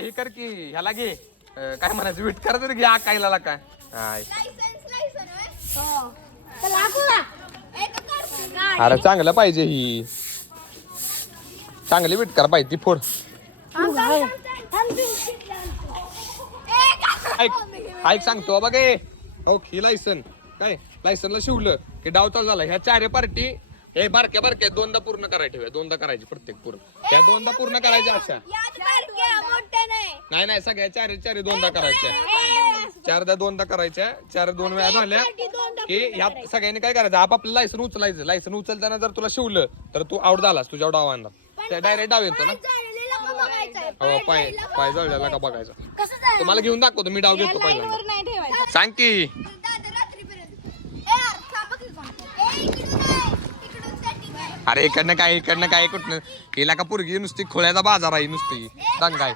हे कर की ह्याला घे. अं, काय म्हणायचं? विट कर तर घे आकायला काय. हाय. अरे चांगलं पाहिजे ही. चांगली विटकार पाहिजे ती फोड. ऐक ऐक सांगतो बघ हे. हो ही लायसन काय? लायसनला शिवलं की डाव चालू झाला. ह्या चारे पार्टी हे बारक्या बारक्या दोनदा पूर्ण करायचे ठेवा दोनदा करायची प्रत्येक पूर्ण. त्या दोनदा पूर्ण करायच्या अशा. नाही नाही सगळ्या चार चार दोनदा करायच्या. चारदा दोनदा करायच्या. चार दोन वेळा झाल्या की ह्या सगळ्यांनी काय करायचं? आपापलं लायसन उचलायचं. लायसन उचलताना जर तुला शिवलं तर तू आउट झालास तुझ्या डावांना. त्या डायरेक्ट डाव येतो ना. हो पाय पाय जळलेला का बघायचा? तुम्हाला घेऊन दाखवतो मी डाव घेतो पहिल्यांदा. सांग की. अरे इकडनं काय इकडनं काय कुठनं? हिला का पुरगी नुसती? खोळ्याचा बाजार आहे नुसती. दंगाय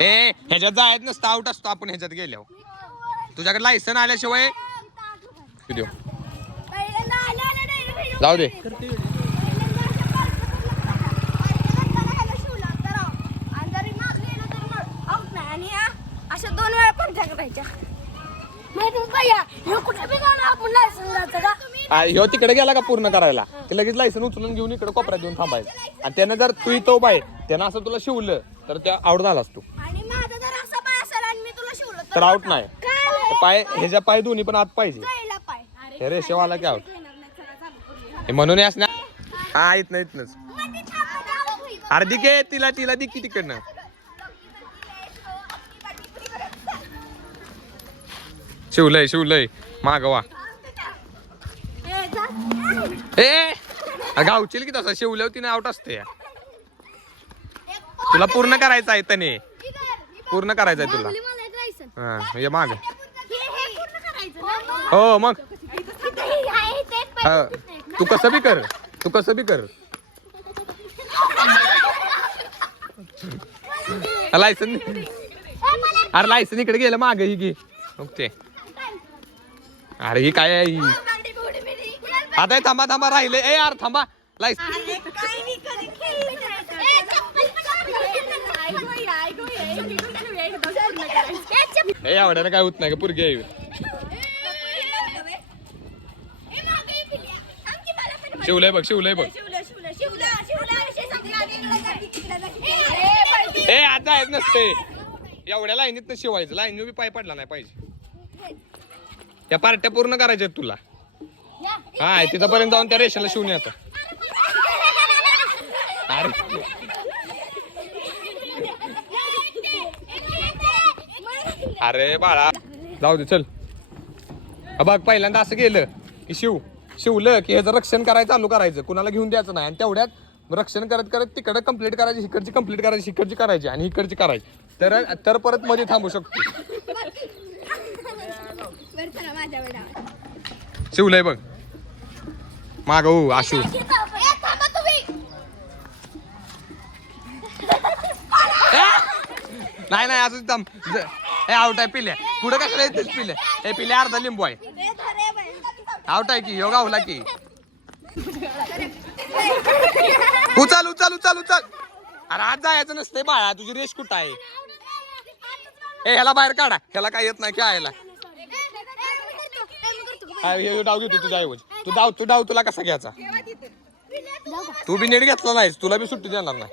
ए ह्याच्यात जायत नसतं. आउट असतो आपण ह्याच्यात गेल्यावर. तुझ्याकडे लायसन आल्याशिवाय व्हिडिओ जाऊ दे. अशा दोन वेळा पण करायच्या माहितीच भैया हे कुठे बी जाणार आपण लायसन जायचं का? आ, ह्यो तिकडे गेला का पूर्ण करायला? ते लगेच लायसन उचलून घेऊन इकडे कोपऱ्यात येऊन थांबायचं. आणि त्यानं जर तू तो बाय त्यानं असं तुला शिवलं तर त्या आउट झालास तू. आणि माझा जर असा पाय असेल आणि मी तुला शिवलं तर आउट नाही. तर पाय ह्याच्या पाय दोन्ही पण आत पाहिजे. पाय. हे रेषेवाला की आउट हे म्हणून यास ना हा येत नाही इथनच अरे दिके तिला तिला दिकी तिकडनं. शिवलय शिवलंय. मागवा ए गावचील की तसा? शिवल्यावर तिने आउट असते. तुला पूर्ण करायचं आहे तने. पूर्ण करायचं आहे तुला. हा माग. हो मग. तू कसं बी कर. तू कसं बी कर. लायसन अरे लायसन इकडे गेलं माग ही की ओके. अरे ही काय आहे? ही आता हे थांबा थांबा राहिले. ए यार थांबा. लायसन ए आवडायला काय होत नाही का? पुरगी आहे. शिवलंय बघ शिवलंय बघ. ए आता आहेत नसते एवढ्या लाईनीत शिवायचं. लाईनी बी पाय पडला नाही पाहिजे. त्या पार्ट्या पूर्ण करायच्या आहेत तुला. हा तिथपर्यंत जाऊन त्या रेषेला शिवून येतं. अरे. अरे बाळा जाऊ दे चल. बघ पहिल्यांदा असं गेलं की शिव शिवलं की ह्याचं रक्षण करायचं चालू करायचं. कुणाला घेऊन द्यायचं नाही. आणि तेवढ्यात रक्षण करत करत तिकडं कंप्लीट करायची इकडची कंप्लीट करायची इकडची करायची आणि इकडची करायची. तर तर परत मध्ये थांबू शकतो. शिवलंय बघ. माग हो आशू. नाही नाही अजून थांब. ज- हे आउट आहे पिल्या पुढे कशाला येतेच पिल्या हे पिल्या अर्धा लिंबू आहे. आउट आहे की? योगा उला की? उचल उचल उचल उचल. अरे आज जायचं नसते बाळा. तुझी रेस कुठं आहे? ए ह्याला बाहेर काढा. ह्याला काय येत नाही खेळायला. हा, डाव घेतो तुझ्या ऐवजी. तू डाव तू डाव तुला कसा घ्यायचा? तू बी नीट घेतला नाहीस तुला बी सुट्टी देणार नाही.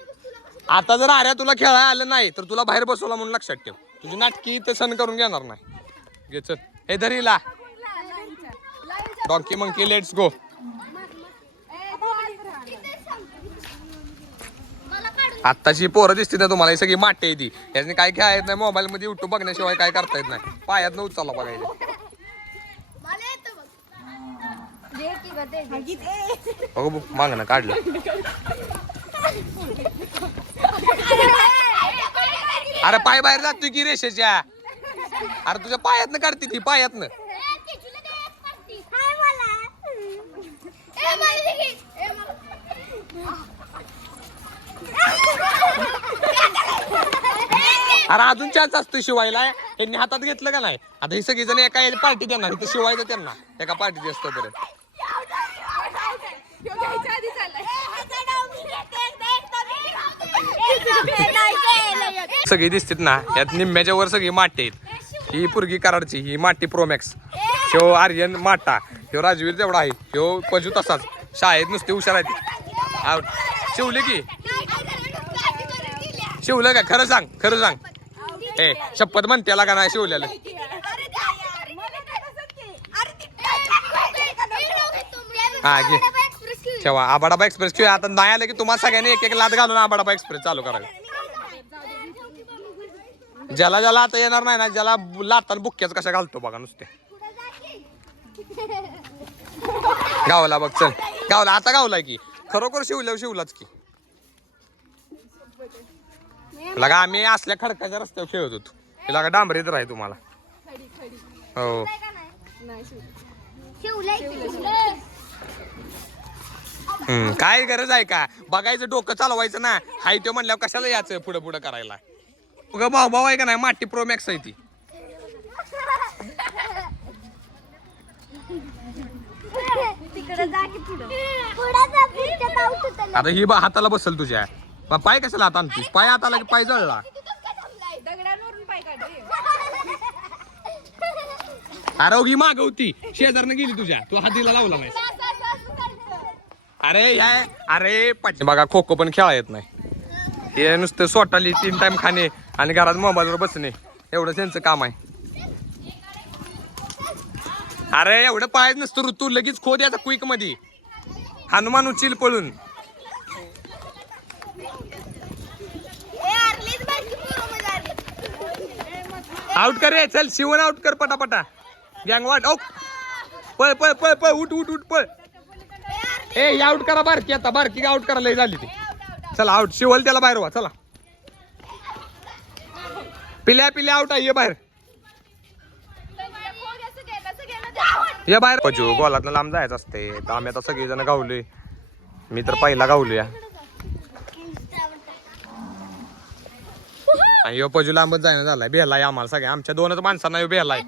आता जर आर्या तुला खेळायला आलं नाही तर तुला बाहेर बसवला म्हणून लक्षात ठेव. तुझी नाटकी ते सण करून घेणार नाही. घे चल. हे धरीला डॉंकी मंकी लेट्स गो आत्ताची पोरं दिसते ना तुम्हाला ही सगळी माटे ती. याच्याने काय खेळा येत नाही मोबाईल मध्ये युट्यूब बघण्याशिवाय काय करता येत नाही. पायात न उचलला बघायचं. बघू बघ, ना काढलं. अरे पाय बाहेर जातोय की रेषेच्या. अरे तुझ्या पायातनं काढते ती पायातनं. अरे अजून चान्स असतो शिवायला. यांनी हातात घेतलं का नाही? आता ही सगळी जण एका पार्टी देणार इथं शिवायचं त्यांना. एका पार्टीची असतो पर्यंत घ्यायच्या आधी चाललाय सगळी दिसतात ना यात निम्म्याच्या वर सगळी माटे आहेत ही पुरगी कराडची ही माटी प्रोमॅक्स ह्यो आर्यन माटा ह्यो राजवीर तेवढा आहे ह्यो पजू तसाच शाळेत नुसते हुशार आहेत आउट शिवले की शिवलं का खरं सांग खरं सांग ए शपथ म्हणते का नाही शिवलेलं हा, घे. ठेवा. आबाडाबा एक्सप्रेस किंवा आता नाही आलं की तुम्हाला सगळ्यांनी एक एक लात घालून आबाडाबा एक्सप्रेस चालू करायला. ज्याला ज्याला आता येणार नाही ना ज्याला लाताना बुक्क्याच कशा घालतो बघा नुसते. गावला बघ चल. गावला आता गावला की. खरोखर शिवल्यावर शिवलाच की. लगा आम्ही असल्या खडकाच्या रस्त्यावर खेळत होतो. हे लगा डांबरीत राही तुम्हाला. हो. हम्म, काय गरज आहे का? बघायचं डोकं चालवायचं ना. हाय ते म्हणल्यावर कशाला यायचं पुढे पुढे करायला? उगा भाऊ भाऊ आहे का नाही? माटी प्रो मॅक्स आहे ती. आता ही बा हाताला बसल तुझ्या. मग पाय कशाला हात आणतीस? पाय हाताला की पाय जळला? दगडांवरून पाय काढले अरे माग होती शेजारनं गेली तुझ्या. तू हातीला लावला नाही अरे ह्या अरे पाठी बघा खो खो पण खेळा येत नाही. हे नुसतं स्वतःली तीन टाइम खाणे आणि घरात मोबाईलवर बसणे एवढं त्यांचं काम आहे. अरे एवढं पाय नसतं ऋतू लगेच खो द्यायचा क्विकमध्ये हनुमान उचील पळून. आउट कर रे चल शिवण आउट कर पटापटा. गँग वाट औ पळ पळ पळ पळ उठ उठ उठ पळ. ए आउट करा बारकी आता बारकी आउट करायला झाली ती. चला आउट शिवल त्याला बाहेर व्हा चला. पिल्या पिल्या आउट आहे ये बाहेर. ये बाहेर. पजू गोलातनं लांब जायचं असते तर आम्ही आता सगळेजण गावलोय. मी तर पहिला गावलोया. आणि पजू लांबच जायला झालाय. बेलाय आम्हाला सगळ्या. आमच्या दोनच माणसांना ह्यो बेलाय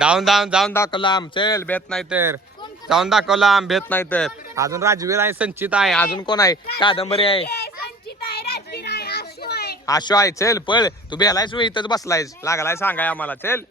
जाऊन जाऊन जाऊन दाखवला आम चल भेट नाही तर. जाऊन दाखवला आम भेट नाही तर. अजून राजवीर आहे संचित आहे. अजून कोण आहे? कादंबरी आहे. आशो आहे. चल पळ. तू बेलायस इथंच बसलायस. लागलाय सांगाय आम्हाला. चल.